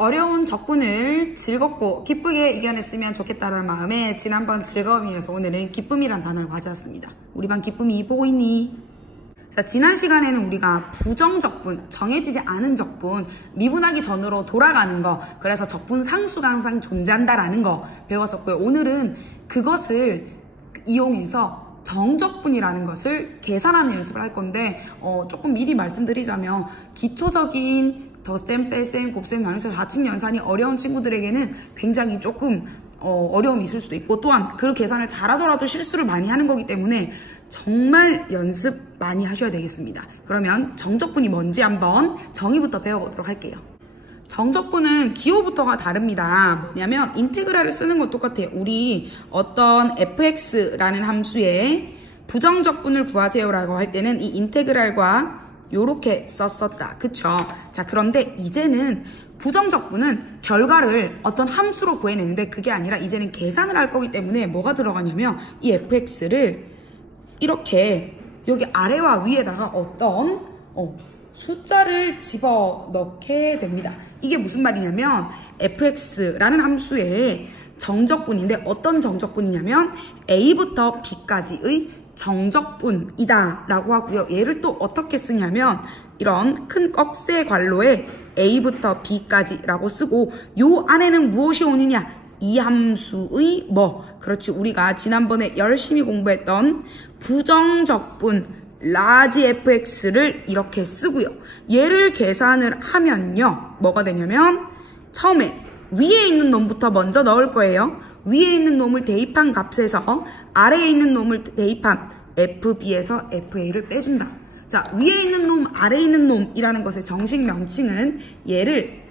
어려운 적분을 즐겁고 기쁘게 이겨냈으면 좋겠다는 마음에 지난번 즐거움이어서 오늘은 기쁨이란 단어를 가져왔습니다. 우리 반 기쁨이 보고 있니? 자, 지난 시간에는 우리가 부정적분, 정해지지 않은 적분, 미분하기 전으로 돌아가는 거, 그래서 적분 상수가 항상 존재한다라는 거 배웠었고요. 오늘은 그것을 이용해서 정적분이라는 것을 계산하는 연습을 할 건데 조금 미리 말씀드리자면 기초적인 덧셈, 뺄셈, 곱셈, 나눗셈, 사칙 연산이 어려운 친구들에게는 굉장히 조금 어려움이 있을 수도 있고, 또한 그 계산을 잘하더라도 실수를 많이 하는 거기 때문에 정말 연습 많이 하셔야 되겠습니다. 그러면 정적분이 뭔지 한번 정의부터 배워보도록 할게요. 정적분은 기호부터가 다릅니다. 뭐냐면 인테그랄을 쓰는 건 똑같아요. 우리 어떤 fx라는 함수에 부정적분을 구하세요라고 할 때는 이 인테그랄과 요렇게 썼었다. 그쵸? 자, 그런데 이제는 부정적분은 결과를 어떤 함수로 구해내는데 그게 아니라 이제는 계산을 할 거기 때문에 뭐가 들어가냐면 이 fx를 이렇게 여기 아래와 위에다가 어떤 숫자를 집어넣게 됩니다. 이게 무슨 말이냐면 fx라는 함수의 정적분인데 어떤 정적분이냐면 a부터 b까지의 정적분이다 라고 하고요. 얘를 또 어떻게 쓰냐면 이런 큰 꺽쇠 괄호에 a부터 b까지 라고 쓰고 요 안에는 무엇이 오느냐? 이 함수의 그렇지, 우리가 지난번에 열심히 공부했던 부정적분 라지 fx를 이렇게 쓰고요. 얘를 계산을 하면요, 뭐가 되냐면 처음에 위에 있는 놈부터 먼저 넣을 거예요. 위에 있는 놈을 대입한 값에서 아래에 있는 놈을 대입한 fb에서 fa를 빼준다. 자, 위에 있는 놈, 아래에 있는 놈이라는 것의 정식 명칭은 얘를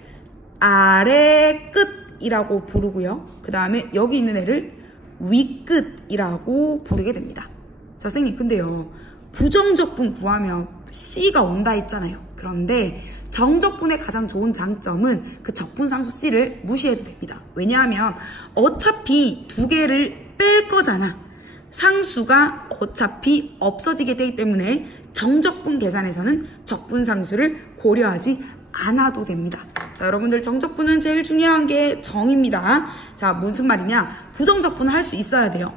아래 끝이라고 부르고요. 그 다음에 여기 있는 애를 위 끝이라고 부르게 됩니다. 자, 선생님, 근데요, 부정적분 구하면 C가 온다 했잖아요. 그런데 정적분의 가장 좋은 장점은 그 적분상수 C를 무시해도 됩니다. 왜냐하면 어차피 두 개를 뺄 거잖아. 상수가 어차피 없어지게 되기 때문에 정적분 계산에서는 적분상수를 고려하지 않아도 됩니다. 자, 여러분들 정적분은 제일 중요한 게 정입니다. 자, 무슨 말이냐? 부정적분을 할 수 있어야 돼요.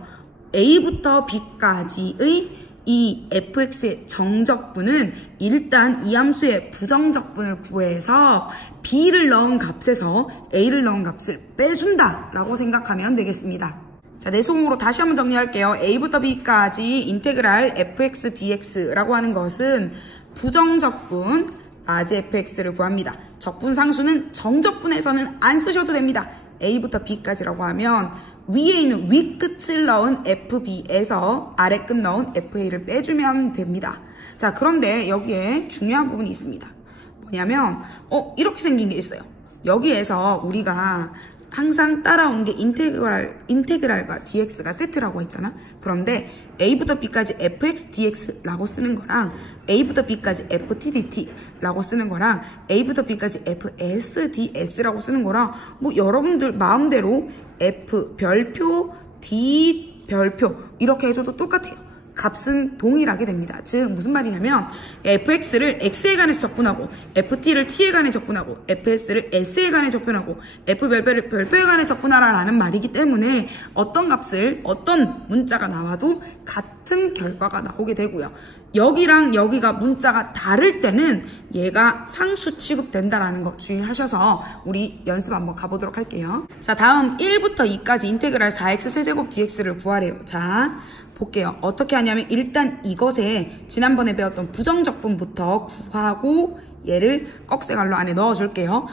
A부터 B까지의 이 fx의 정적분은 일단 이 함수의 부정적분을 구해서 b를 넣은 값에서 a를 넣은 값을 빼준다 라고 생각하면 되겠습니다. 자, 내 수공으로 다시 한번 정리할게요. a부터 b까지 인테그랄 fx dx라고 하는 것은 부정적분 라지 fx를 구합니다. 적분상수는 정적분에서는 안 쓰셔도 됩니다. a부터 b까지라고 하면 위에 있는 위 끝을 넣은 fb에서 아래 끝 넣은 fa를 빼주면 됩니다. 자, 그런데 여기에 중요한 부분이 있습니다. 뭐냐면 이렇게 생긴 게 있어요. 여기에서 우리가 항상 따라온 게 인테그랄과 dx가 세트라고 했잖아. 그런데 a부터 b까지 fx dx라고 쓰는 거랑 a부터 b까지 ft dt라고 쓰는 거랑 a부터 b까지 fs ds라고 쓰는 거랑 여러분들 마음대로 f 별표 d 별표 이렇게 해줘도 똑같아요. 값은 동일하게 됩니다. 즉 무슨 말이냐면 fx를 x에 관해서 적분하고 ft를 t에 관해 적분하고 fs를 s에 관해 적분하고 f별표를 별표에 관해 적분하라는 말이기 때문에 어떤 값을 어떤 문자가 나와도 같은 결과가 나오게 되고요. 여기랑 여기가 문자가 다를 때는 얘가 상수 취급된다라는 거 주의하셔서 우리 연습 한번 가보도록 할게요. 자, 다음 1부터 2까지 인테그랄 4x 세제곱 dx를 구하래요. 자, 볼게요. 어떻게 하냐면 일단 이것에 지난번에 배웠던 부정적분부터 구하고 얘를 꺽쇠괄호 안에 넣어줄게요.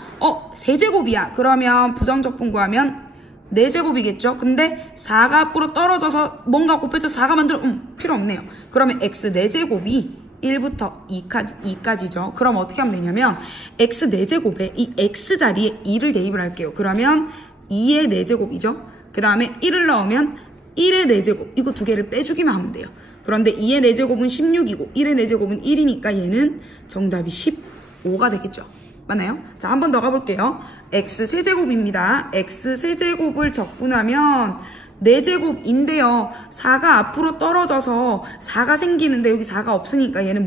세제곱이야. 그러면 부정적분 구하면 4제곱이겠죠? 근데 4가 앞으로 떨어져서 뭔가 곱해서 4가 만들어 필요 없네요. 그러면 x 4제곱이 1부터 2까지죠. 그럼 어떻게 하면 되냐면 x 4제곱에 이 x 자리에 2를 대입을 할게요. 그러면 2의 4제곱이죠. 그 다음에 1을 넣으면 1의 4제곱, 이거 두 개를 빼주기만 하면 돼요. 그런데 2의 4제곱은 16이고 1의 4제곱은 1이니까 얘는 정답이 15가 되겠죠. 맞나요? 자, 한 번 더 가볼게요. x 세제곱입니다. x 세제곱을 적분하면 4제곱인데요. 4가 앞으로 떨어져서 4가 생기는데 여기 4가 없으니까 얘는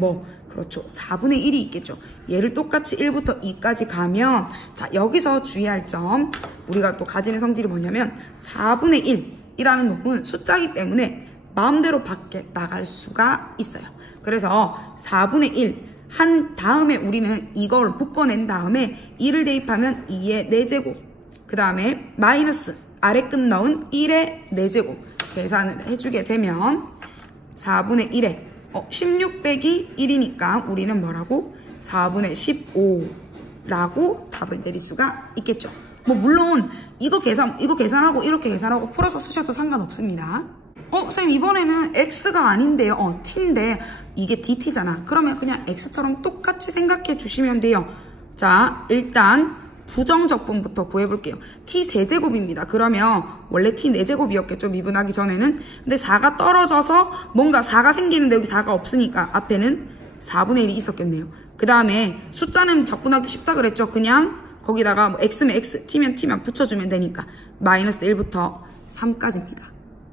그렇죠. 4분의 1이 있겠죠. 얘를 똑같이 1부터 2까지 가면 자 여기서 주의할 점 우리가 또 가지는 성질이 뭐냐면 4분의 1이라는 놈은 숫자이기 때문에 마음대로 밖에 나갈 수가 있어요. 그래서 4분의 1 한 다음에 우리는 이걸 묶어낸 다음에 2를 대입하면 2의 4제곱 그 다음에 마이너스 아래 끝 넣은 1의 4제곱 계산을 해주게 되면 4분의 1에 16 빼기 1이니까 우리는 뭐라고? 4분의 15라고 답을 내릴 수가 있겠죠. 뭐 물론 이거 계산하고 이렇게 계산하고 풀어서 쓰셔도 상관없습니다. 쌤 이번에는 x가 아닌데요. t인데 이게 dt잖아. 그러면 그냥 x처럼 똑같이 생각해 주시면 돼요. 자 일단 부정적분부터 구해볼게요. t 세제곱입니다. 그러면 원래 t 4제곱이었겠죠. 미분하기 전에는. 근데 4가 떨어져서 뭔가 4가 생기는데 여기 4가 없으니까 앞에는 4분의 1이 있었겠네요. 그 다음에 숫자는 적분하기 쉽다 그랬죠. 그냥 거기다가 뭐 x면 x, t면 t만 붙여주면 되니까 마이너스 1부터 3까지입니다.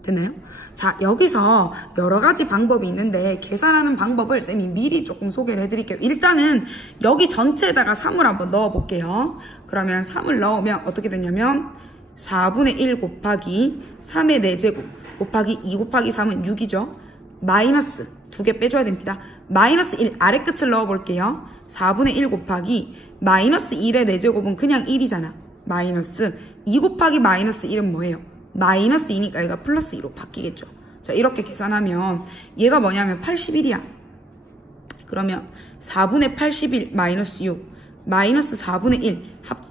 됐나요? 자 여기서 여러가지 방법이 있는데 계산하는 방법을 쌤이 미리 조금 소개를 해드릴게요. 일단은 여기 전체에다가 3을 한번 넣어볼게요. 그러면 3을 넣으면 어떻게 되냐면 4분의 1 곱하기 3의 4제곱 곱하기 2 곱하기 3은 6이죠. 마이너스 2개 빼줘야 됩니다. 마이너스 1 아래 끝을 넣어볼게요. 4분의 1 곱하기 마이너스 1의 4제곱은 그냥 1이잖아. 마이너스 2 곱하기 마이너스 1은 뭐예요? 마이너스 2니까 얘가 플러스 2로 바뀌겠죠. 자 이렇게 계산하면 얘가 뭐냐면 81이야. 그러면 4분의 81 마이너스 6 마이너스 4분의 1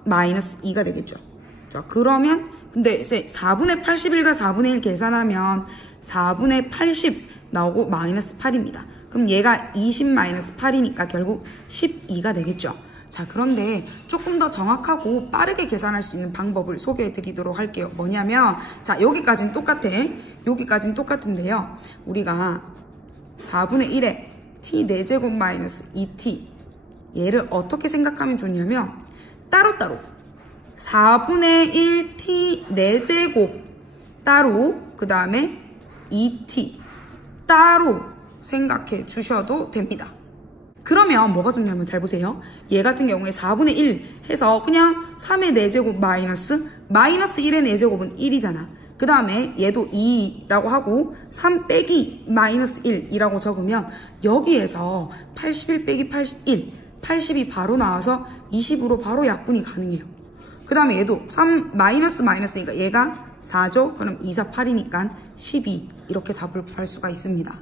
마이너스 2가 되겠죠. 자 그러면 근데 이제 4분의 81과 4분의 1 계산하면 4분의 80 나오고 마이너스 8입니다. 그럼 얘가 20 마이너스 8이니까 결국 12가 되겠죠. 자 그런데 조금 더 정확하고 빠르게 계산할 수 있는 방법을 소개해 드리도록 할게요. 뭐냐면 자 여기까지는 똑같아. 여기까지는 똑같은데요. 우리가 4분의 1에 t 4제곱 마이너스 2t 얘를 어떻게 생각하면 좋냐면 따로따로 4분의 1 t 4제곱 따로 그 다음에 2t 따로 생각해 주셔도 됩니다. 그러면 뭐가 좋냐면 잘 보세요. 얘 같은 경우에 4분의 1 해서 그냥 3의 4제곱 마이너스 1의 4제곱은 1이잖아. 그 다음에 얘도 2라고 하고 3 빼기 마이너스 1이라고 적으면 여기에서 81 빼기 81 80이 바로 나와서 20으로 바로 약분이 가능해요. 그 다음에 얘도 3 마이너스니까 얘가 4죠. 그럼 2, 4, 8이니까 12 이렇게 답을 구할 수가 있습니다.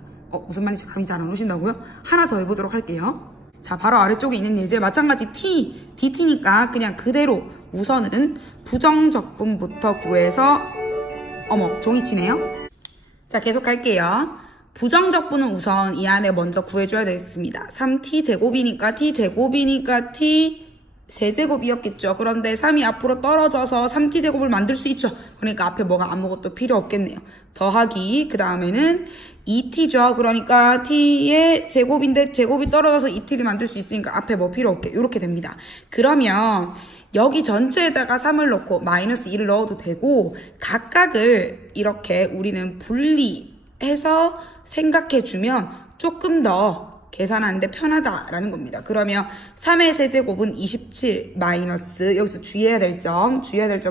무슨 말인지 감이 잘 안 오신다고요? 하나 더 해보도록 할게요. 자 바로 아래쪽에 있는 예제 마찬가지 t, dt니까 그냥 그대로 우선은 부정적분부터 구해서 종이 치네요. 자 계속 갈게요. 부정적분은 우선 이 안에 먼저 구해줘야 되겠습니다. 3t 제곱이니까 t 세제곱이었겠죠. 그런데 3이 앞으로 떨어져서 3t 제곱을 만들 수 있죠. 그러니까 앞에 뭐가 아무것도 필요 없겠네요. 더하기 그 다음에는 2t죠. 그러니까 t의 제곱인데 제곱이 떨어져서 2t를 만들 수 있으니까 앞에 뭐 필요 없게 이렇게 됩니다. 그러면 여기 전체에다가 3을 넣고 마이너스 2를 넣어도 되고 각각을 이렇게 우리는 분리해서 생각해주면 조금 더 계산하는데 편하다라는 겁니다. 그러면 3의 세제곱은 27 마이너스 여기서 주의해야 될 점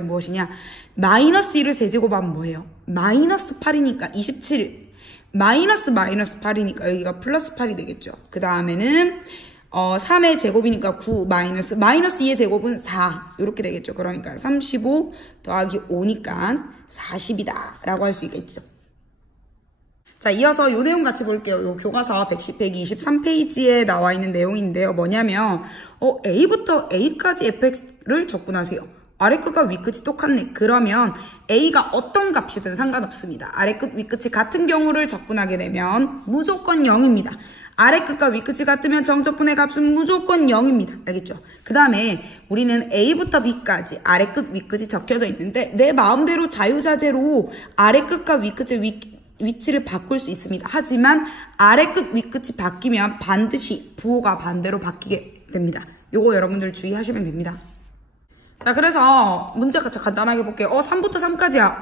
무엇이냐? 마이너스 1을 세제곱하면 뭐예요? 마이너스 8이니까 27 마이너스 8이니까 여기가 플러스 8이 되겠죠. 그 다음에는 3의 제곱이니까 9 마이너스 2의 제곱은 4 이렇게 되겠죠. 그러니까 35 더하기 5니까 40이다 라고 할 수 있겠죠. 자 이어서 요 내용 같이 볼게요. 요 교과서 123페이지에 나와 있는 내용인데요. 뭐냐면 A부터 A까지 fx를 적분하세요. 아래 끝과 위 끝이 똑같네. 그러면 A가 어떤 값이든 상관없습니다. 아래 끝, 위 끝이 같은 경우를 적분하게 되면 무조건 0입니다. 아래 끝과 위 끝이 같으면 정적분의 값은 무조건 0입니다. 알겠죠? 그 다음에 우리는 A부터 B까지 아래 끝, 위 끝이 적혀져 있는데 내 마음대로 자유자재로 아래 끝과 위 끝의 위치를 바꿀 수 있습니다. 하지만 아래 끝, 위 끝이 바뀌면 반드시 부호가 반대로 바뀌게 됩니다. 요거 여러분들 주의하시면 됩니다. 자 그래서 문제 간단하게 볼게요. 3부터 3까지야.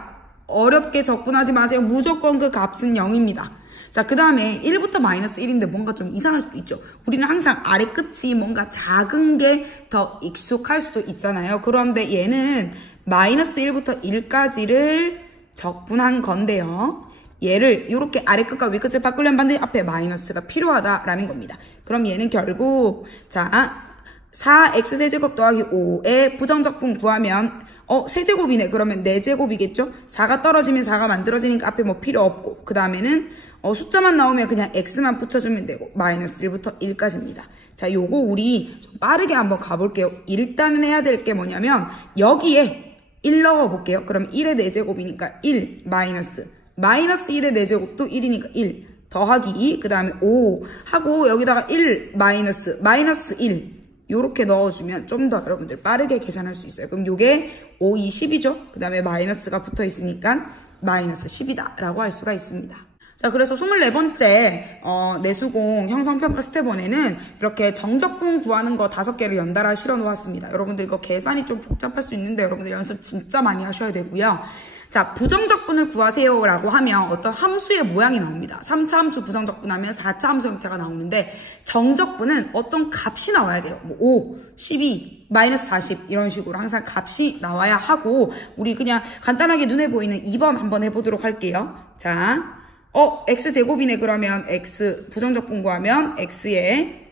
어렵게 적분하지 마세요. 무조건 그 값은 0입니다. 자, 그 다음에 1부터 마이너스 1인데 뭔가 좀 이상할 수도 있죠. 우리는 항상 아래 끝이 뭔가 작은 게 더 익숙할 수도 있잖아요. 그런데 얘는 마이너스 1부터 1까지를 적분한 건데요. 얘를 이렇게 아래 끝과 위 끝을 바꾸려면 반드시 앞에 마이너스가 필요하다라는 겁니다. 그럼 얘는 결국 자 4x세제곱 더하기 5의 부정적분 구하면 세제곱이네. 그러면 4제곱이겠죠? 4가 떨어지면 4가 만들어지니까 앞에 뭐 필요 없고 그 다음에는 숫자만 나오면 그냥 x만 붙여주면 되고 마이너스 1부터 1까지입니다. 자, 요거 우리 좀 빠르게 한번 가볼게요. 일단은 해야 될 게 뭐냐면 여기에 1 넣어볼게요. 그럼 1의 4제곱이니까 1 마이너스 1의 4제곱도 1이니까 1 더하기 2 그 다음에 5 하고 여기다가 1 마이너스 1 요렇게 넣어주면 좀 더 여러분들 빠르게 계산할 수 있어요. 그럼 요게 5, 2, 10이죠? 그 다음에 마이너스가 붙어 있으니까 마이너스 10이다 라고 할 수가 있습니다. 자, 그래서 24번째 내수공 형성평가 스텝 1에는 이렇게 정적분 구하는 거 5개를 연달아 실어 놓았습니다. 여러분들 이거 계산이 좀 복잡할 수 있는데 여러분들 연습 진짜 많이 하셔야 되고요. 자, 부정적분을 구하세요 라고 하면 어떤 함수의 모양이 나옵니다. 3차 함수 부정적분하면 4차 함수 형태가 나오는데 정적분은 어떤 값이 나와야 돼요. 뭐 5, 12, 마이너스 40 이런 식으로 항상 값이 나와야 하고 우리 그냥 간단하게 눈에 보이는 2번 한번 해보도록 할게요. 자, x제곱이네. 그러면 x 부정적분 구하면 x의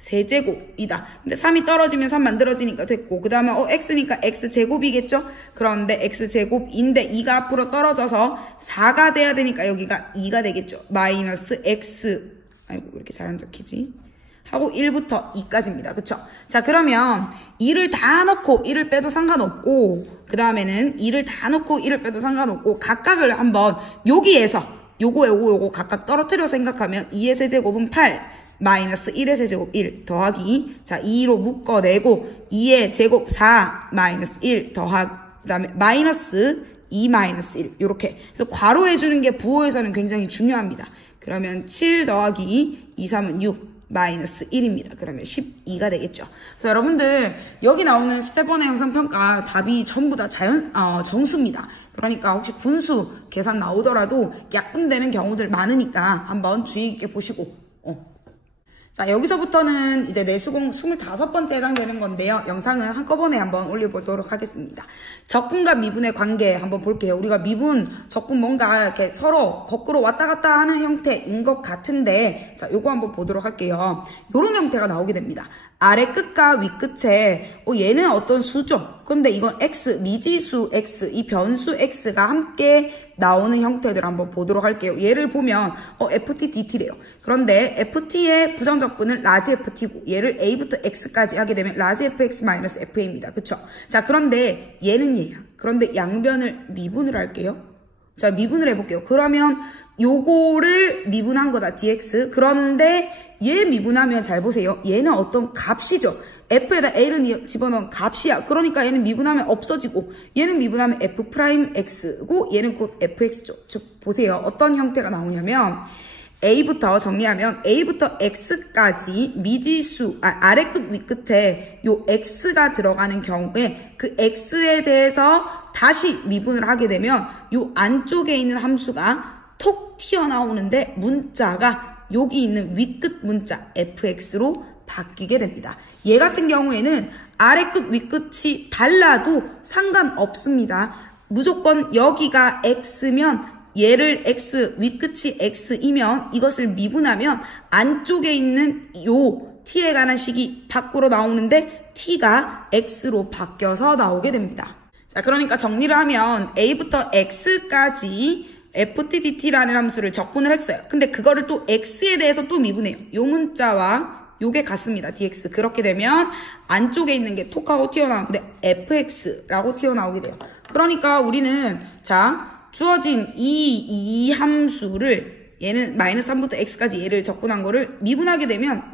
세제곱이다. 근데 3이 떨어지면 3 만들어지니까 됐고 그 다음에 x니까 x제곱이겠죠? 그런데 x제곱인데 2가 앞으로 떨어져서 4가 돼야 되니까 여기가 2가 되겠죠? 마이너스 x 아이고 왜 이렇게 잘 안 적히지? 하고 1부터 2까지입니다. 그쵸? 자, 그러면 2를 다 넣고 1을 빼도 상관없고 그 다음에는 2를 다 넣고 1을 빼도 상관없고 각각을 한번 여기에서 요거 각각 떨어뜨려 생각하면 2의 세제곱은 8 마이너스 1의 세제곱 1 더하기 자 2로 묶어내고 2의 제곱 4 마이너스 1 더하기 그 다음에 마이너스 2 마이너스 1 이렇게 그래서 괄호해주는 게 부호에서는 굉장히 중요합니다. 그러면 7 더하기 2, 3은 6 마이너스 1입니다. 그러면 12가 되겠죠. 그래서 여러분들 여기 나오는 스텝 1의 형성평가 답이 전부 다 정수입니다. 그러니까 혹시 분수 계산 나오더라도 약분되는 경우들 많으니까 한번 주의 깊게 보시고 자, 여기서부터는 이제 내수공 25번째 해당되는 건데요. 영상은 한꺼번에 한번 올려보도록 하겠습니다. 적분과 미분의 관계 한번 볼게요. 우리가 미분, 적분 뭔가 이렇게 서로 거꾸로 왔다 갔다 하는 형태인 것 같은데 자, 요거 한번 보도록 할게요. 요런 형태가 나오게 됩니다. 아래 끝과 위 끝에 얘는 어떤 수죠. 근데 이건 x, 미지수 x, 이 변수 x가 함께 나오는 형태들 한번 보도록 할게요. 얘를 보면 ft, dt래요. 그런데 ft의 부정적분은 라지 ft고 얘를 a부터 x까지 하게 되면 라지 fx 마이너스 fa입니다. 그쵸? 자, 그런데 얘는 얘야. 그런데 양변을 미분을 할게요. 자, 미분을 해볼게요. 그러면 요거를 미분한 거다, dx. 그런데 얘 미분하면 잘 보세요. 얘는 어떤 값이죠. f에다 a를 집어넣은 값이야. 그러니까 얘는 미분하면 없어지고 얘는 미분하면 f'x고 얘는 곧 fx죠. 즉 보세요. 어떤 형태가 나오냐면 a부터 정리하면 a부터 x까지 미지수 아래 끝 위 끝에 요 x가 들어가는 경우에 그 x에 대해서 다시 미분을 하게 되면 요 안쪽에 있는 함수가 톡 튀어나오는데 문자가 여기 있는 위끝 문자 fx로 바뀌게 됩니다. 얘 같은 경우에는 아래 끝 위 끝이 달라도 상관없습니다. 무조건 여기가 x면 얘를 x, 윗끝이 x이면 이것을 미분하면 안쪽에 있는 요 t에 관한 식이 밖으로 나오는데 t가 x로 바뀌어서 나오게 됩니다. 자, 그러니까 정리를 하면 a부터 x까지 ftdt라는 함수를 적분을 했어요. 근데 그거를 또 x에 대해서 또 미분해요. 요 문자와 요게 같습니다. dx. 그렇게 되면 안쪽에 있는 게 톡하고 튀어나오는데 fx라고 튀어나오게 돼요. 그러니까 우리는 자 주어진 이 함수를 얘는 마이너스 3부터 x까지 얘를 적분한 거를 미분하게 되면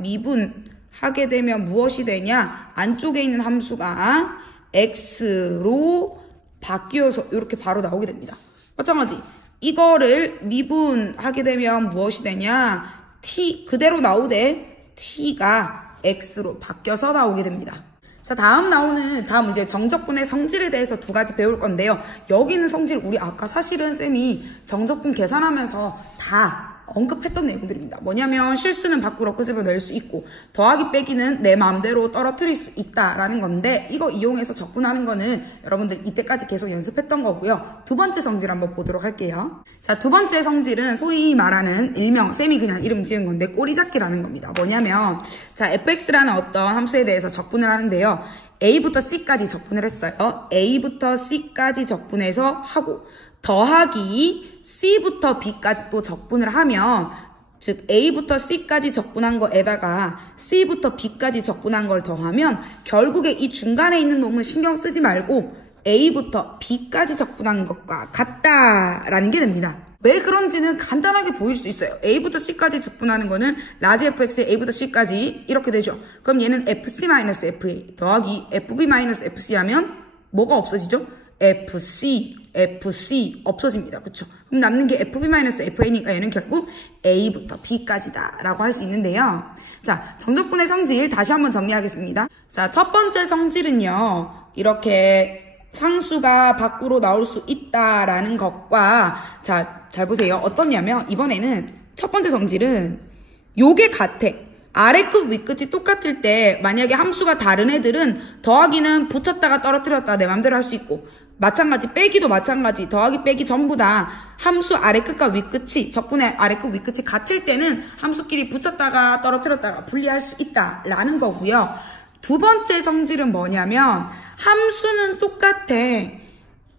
무엇이 되냐? 안쪽에 있는 함수가 x로 바뀌어서 이렇게 바로 나오게 됩니다. 마찬가지 이거를 미분하게 되면 무엇이 되냐? t 그대로 나오되 t가 x로 바뀌어서 나오게 됩니다. 자, 다음 이제 정적분의 성질에 대해서 2가지 배울 건데요. 여기는 성질 우리 아까 사실은 쌤이 정적분 계산하면서 다 언급했던 내용들입니다. 뭐냐면 실수는 밖으로 끄집어낼 수 있고 더하기 빼기는 내 마음대로 떨어뜨릴 수 있다라는 건데 이거 이용해서 적분하는 거는 여러분들 이때까지 계속 연습했던 거고요. 두 번째 성질 한번 보도록 할게요. 자, 두 번째 성질은 소위 말하는 일명 쌤이 그냥 이름 지은 건데 꼬리잡기라는 겁니다. 뭐냐면 자, fx라는 어떤 함수에 대해서 적분을 하는데요. a부터 c까지 적분을 했어요. a부터 c까지 적분해서 하고 더하기 c부터 b까지 또 적분을 하면 즉 a부터 c까지 적분한 거에다가 c부터 b까지 적분한 걸 더하면 결국에 이 중간에 있는 놈은 신경 쓰지 말고 a부터 b까지 적분한 것과 같다라는 게 됩니다. 왜 그런지는 간단하게 보일 수 있어요. a부터 c까지 적분하는 거는 라지 fx의 a부터 c까지 이렇게 되죠. 그럼 얘는 fc-fa 더하기 fb-fc 하면 뭐가 없어지죠? FC 없어집니다. 그쵸? 그럼 남는 게 fb-fa니까 얘는 결국 a부터 b까지다 라고 할 수 있는데요. 자, 정적분의 성질 다시 한번 정리하겠습니다. 자, 첫 번째 성질은요. 이렇게 상수가 밖으로 나올 수 있다라는 것과 자, 잘 보세요. 어떠냐면 이번에는 첫 번째 성질은 요게 같아. 아래 끝, 위 끝이 똑같을 때 만약에 함수가 다른 애들은 더하기는 붙였다가 떨어뜨렸다가 내 맘대로 할 수 있고 마찬가지 빼기도 마찬가지 더하기 빼기 전부 다 함수 아래 끝과 위 끝이 적분의 아래 끝, 위 끝이 같을 때는 함수끼리 붙였다가 떨어뜨렸다가 분리할 수 있다라는 거고요. 두 번째 성질은 뭐냐면 함수는 똑같아.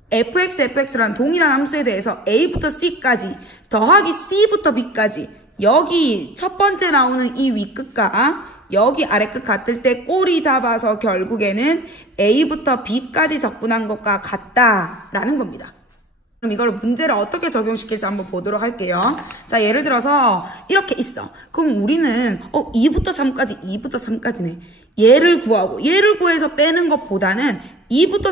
fx라는 동일한 함수에 대해서 a부터 c까지 더하기 c부터 b까지 여기 첫 번째 나오는 이 위끝과 여기 아래끝 같을 때 꼬리 잡아서 결국에는 a부터 b까지 적분한 것과 같다라는 겁니다. 그럼 이걸 문제를 어떻게 적용시킬지 한번 보도록 할게요. 자, 예를 들어서 이렇게 있어. 그럼 우리는 2부터 3까지 2부터 3까지네. 얘를 구해서 빼는 것보다는 2부터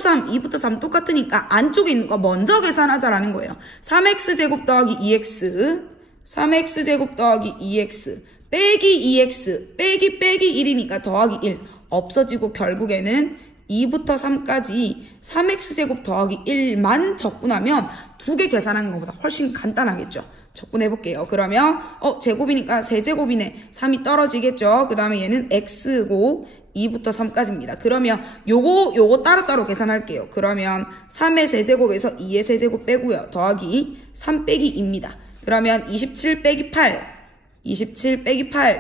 3 똑같으니까 안쪽에 있는 거 먼저 계산하자라는 거예요. 3x제곱 더하기 2x 3x제곱 더하기 2x 빼기 2x 빼기 1이니까 더하기 1 없어지고 결국에는 2부터 3까지 3x제곱 더하기 1만 적분하면 두 개 계산하는 것보다 훨씬 간단하겠죠. 적분해볼게요. 그러면 제곱이니까 세제곱이네. 3이 떨어지겠죠. 그 다음에 얘는 x고 2부터 3까지입니다. 그러면 요거 따로따로 계산할게요. 그러면 3의 세제곱에서 2의 세제곱 빼고요. 더하기 3 빼기 2입니다. 그러면 27 빼기 8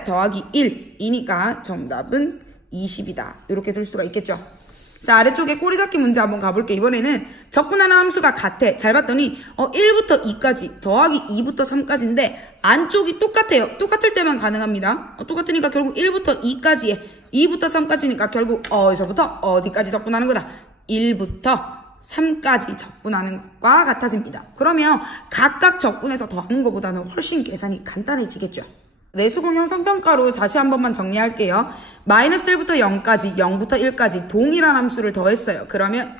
더하기 1이니까 정답은 20이다. 이렇게 둘 수가 있겠죠. 자, 아래쪽에 꼬리잡기 문제 한번 가볼게요. 이번에는 적분하는 함수가 같아. 잘 봤더니 1부터 2까지 더하기 2부터 3까지인데 안쪽이 똑같아요. 똑같을 때만 가능합니다. 똑같으니까 결국 1부터 2까지에 2부터 3까지니까 결국 어디서부터 어디까지 적분하는 거다. 1부터 3까지 적분하는 것과 같아집니다. 그러면 각각 적분해서 더하는 것보다는 훨씬 계산이 간단해지겠죠. 내수공 형성평가로 다시 한 번만 정리할게요. -1부터 0까지, 0부터 1까지 동일한 함수를 더했어요. 그러면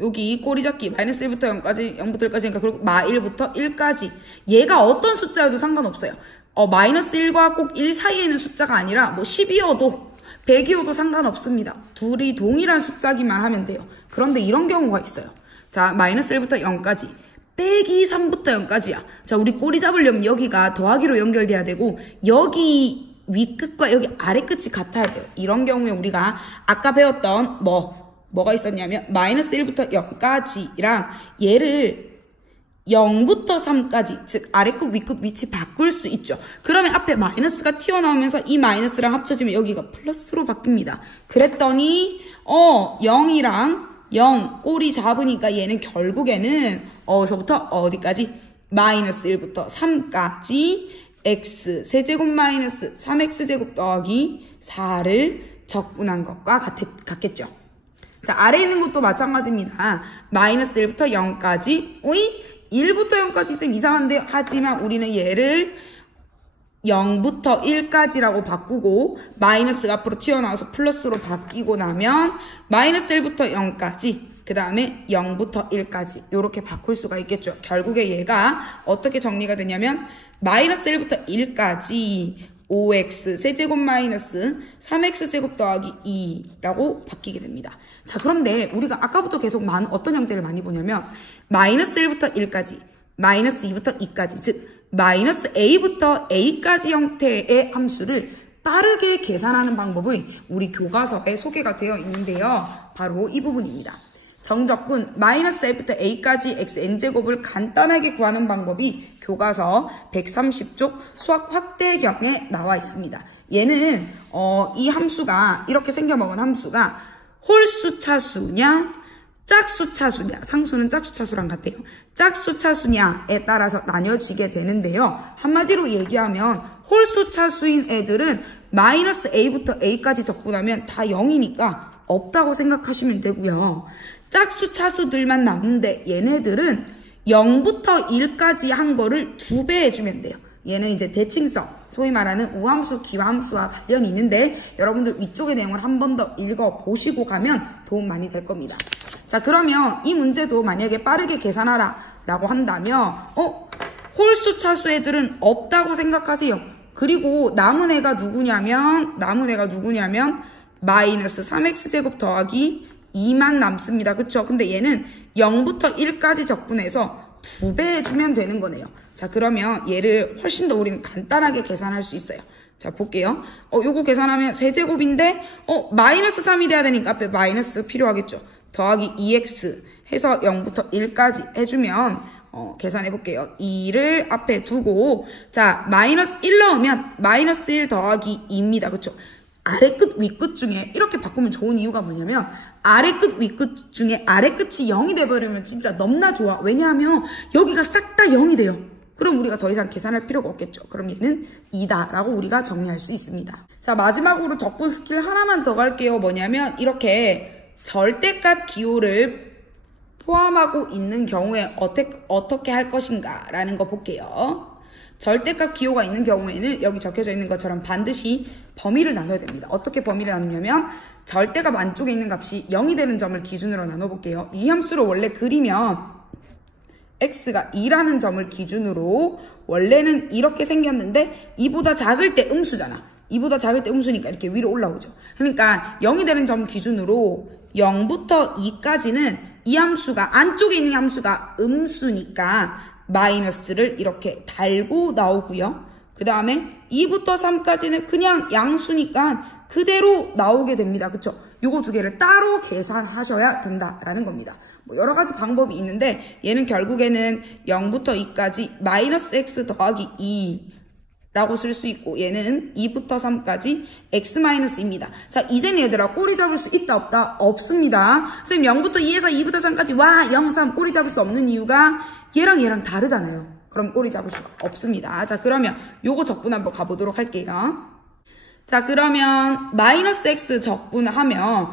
여기 꼬리잡기 -1부터 0까지, 0부터 1까지니까 결국 -1부터 1까지 얘가 어떤 숫자여도 상관없어요. -1과 꼭 1 사이에 있는 숫자가 아니라 뭐 10이어도 100이어도 상관없습니다. 둘이 동일한 숫자기만 하면 돼요. 그런데 이런 경우가 있어요. 자, -1부터 0까지 빼기 3부터 0까지야. 자, 우리 꼬리 잡으려면 여기가 더하기로 연결돼야 되고 여기 위끝과 여기 아래끝이 같아야 돼요. 이런 경우에 우리가 아까 배웠던 뭐가 있었냐면 -1부터 0까지랑 얘를 0부터 3까지 즉 아래끝 위끝 위치 바꿀 수 있죠. 그러면 앞에 마이너스가 튀어나오면서 이 마이너스랑 합쳐지면 여기가 플러스로 바뀝니다. 그랬더니 0이랑 0 꼬리 잡으니까 얘는 결국에는 어디서부터 어디까지? -1부터 3까지 x 세제곱 마이너스 3x제곱 더하기 4를 적분한 것과 같겠죠. 자, 아래에 있는 것도 마찬가지입니다. -1부터 0까지 1부터 0까지 있으면 이상한데요. 하지만 우리는 얘를 0부터 1까지라고 바꾸고 마이너스가 앞으로 튀어나와서 플러스로 바뀌고 나면 -1부터 0까지 그 다음에 0부터 1까지 이렇게 바꿀 수가 있겠죠. 결국에 얘가 어떻게 정리가 되냐면 -1부터 1까지 5x 세제곱 마이너스 3x제곱 더하기 2라고 바뀌게 됩니다. 자, 그런데 우리가 아까부터 계속 어떤 형태를 많이 보냐면 -1부터 1까지 마이너스 2부터 2까지, 즉 마이너스 a부터 a까지 형태의 함수를 빠르게 계산하는 방법이 우리 교과서에 소개가 되어 있는데요. 바로 이 부분입니다. 정적분 마이너스 a부터 a까지 xn제곱을 간단하게 구하는 방법이 교과서 130쪽 수학 확대경에 나와 있습니다. 얘는 이 함수가 이렇게 생겨먹은 함수가 홀수 차수냐 짝수 차수냐, 상수는 짝수 차수랑 같아요. 짝수 차수냐에 따라서 나뉘어지게 되는데요. 한마디로 얘기하면 홀수 차수인 애들은 마이너스 a부터 a까지 적분하면 다 0이니까 없다고 생각하시면 되고요. 짝수 차수들만 남는데 얘네들은 0부터 1까지 한 거를 2배 해주면 돼요. 얘는 이제 대칭성, 소위 말하는 우함수, 기하함수와 관련이 있는데 여러분들 위쪽의 내용을 한 번 더 읽어보시고 가면 도움 많이 될 겁니다. 자, 그러면 이 문제도 만약에 빠르게 계산하라 라고 한다면 홀수 차수 애들은 없다고 생각하세요. 그리고 남은 애가 누구냐면 마이너스 3x제곱 더하기 2만 남습니다. 그쵸? 근데 얘는 0부터 1까지 적분해서 2배 해주면 되는 거네요. 자, 그러면 얘를 훨씬 더 우리는 간단하게 계산할 수 있어요. 자, 볼게요. 요거 계산하면 세제곱인데 마이너스 3이 돼야 되니까 앞에 마이너스 필요하겠죠. 더하기 2x 해서 0부터 1까지 해주면 계산해 볼게요. 2를 앞에 두고 자, 마이너스 1 넣으면 마이너스 1 더하기 2입니다. 그쵸? 아래 끝, 위 끝 중에 이렇게 바꾸면 좋은 이유가 뭐냐면 아래 끝, 위 끝 중에 아래 끝이 0이 돼버리면 진짜 너무나 좋아. 왜냐하면 여기가 싹 다 0이 돼요. 그럼 우리가 더 이상 계산할 필요가 없겠죠. 그럼 얘는 2다라고 우리가 정리할 수 있습니다. 자, 마지막으로 적분 스킬 하나만 더 갈게요. 뭐냐면 이렇게 절대값 기호를 포함하고 있는 경우에 어떻게 할 것인가 라는 거 볼게요. 절대값 기호가 있는 경우에는 여기 적혀져 있는 것처럼 반드시 범위를 나눠야 됩니다. 어떻게 범위를 나누냐면 절대값 안쪽에 있는 값이 0이 되는 점을 기준으로 나눠볼게요. 이 함수를 원래 그리면 x가 2라는 점을 기준으로 원래는 이렇게 생겼는데 2보다 작을 때 음수잖아. 2보다 작을 때 음수니까 이렇게 위로 올라오죠. 그러니까 0이 되는 점 기준으로 0부터 2까지는 이 함수가 안쪽에 있는 함수가 음수니까 마이너스를 이렇게 달고 나오고요. 그 다음에 2부터 3까지는 그냥 양수니까 그대로 나오게 됩니다. 그쵸? 요거 두 개를 따로 계산하셔야 된다라는 겁니다. 뭐 여러 가지 방법이 있는데 얘는 결국에는 0부터 2까지 마이너스 x 더하기 2라고 쓸 수 있고 얘는 2부터 3까지 x-2입니다. 자, 이제는 얘들아 꼬리 잡을 수 있다 없다? 없습니다. 선생님 0부터 2에서 2부터 3까지 와 0, 3 꼬리 잡을 수 없는 이유가 얘랑 다르잖아요. 그럼 꼬리 잡을 수가 없습니다. 자, 그러면 요거 적분 한번 가보도록 할게요. 자, 그러면 마이너스 x 적분하면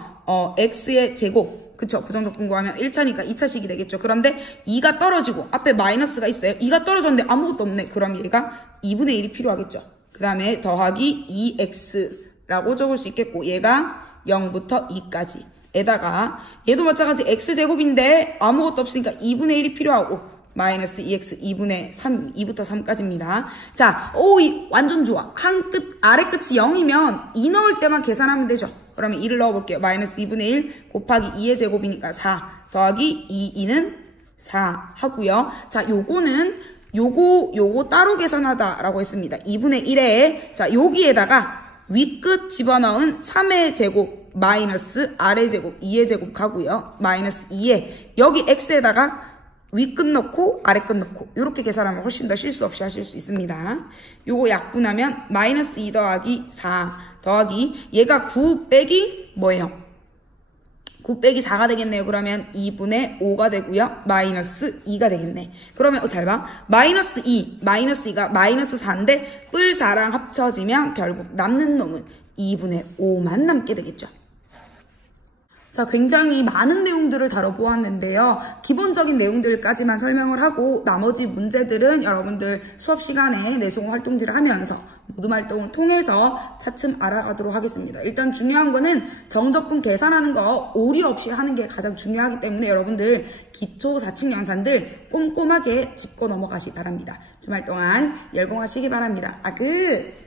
x의 제곱, 그쵸? 부정적분 구하면 1차니까 2차식이 되겠죠. 그런데 2가 떨어지고 앞에 마이너스가 있어요. 2가 떨어졌는데 아무것도 없네. 그럼 얘가 2분의 1이 필요하겠죠. 그 다음에 더하기 2x라고 적을 수 있겠고 얘가 0부터 2까지 에다가 얘도 마찬가지 x제곱인데 아무것도 없으니까 2분의 1이 필요하고 마이너스 2x 2분의 3, 2부터 3까지입니다. 자, 완전 좋아. 한 끝, 아래 끝이 0이면 2 넣을 때만 계산하면 되죠. 그러면 2를 넣어볼게요. 마이너스 2분의 1 곱하기 2의 제곱이니까 4 더하기 2는 4 하고요. 자, 요거 따로 계산하다라고 했습니다. 2분의 1에, 자, 여기에다가 윗끝 집어넣은 3의 제곱 마이너스 아래 제곱 2의 제곱 가고요. 마이너스 2에 여기 x에다가 윗끝 넣고 아래끝 넣고 이렇게 계산하면 훨씬 더 실수 없이 하실 수 있습니다. 요거 약분하면 마이너스 2 더하기 4 더하기 얘가 9 빼기 뭐예요? 9 빼기 4가 되겠네요. 그러면 2분의 5가 되고요. 마이너스 2가 되겠네. 그러면 잘 봐. 마이너스 2가 마이너스 4인데 뿔 4랑 합쳐지면 결국 남는 놈은 2분의 5만 남게 되겠죠. 자, 굉장히 많은 내용들을 다뤄보았는데요. 기본적인 내용들까지만 설명을 하고 나머지 문제들은 여러분들 수업 시간에 내송 활동지를 하면서 모둠 활동을 통해서 차츰 알아가도록 하겠습니다. 일단 중요한 거는 정적분 계산하는 거 오류 없이 하는 게 가장 중요하기 때문에 여러분들 기초 4층 연산들 꼼꼼하게 짚고 넘어가시 바랍니다. 주말 동안 열공하시기 바랍니다. 아그!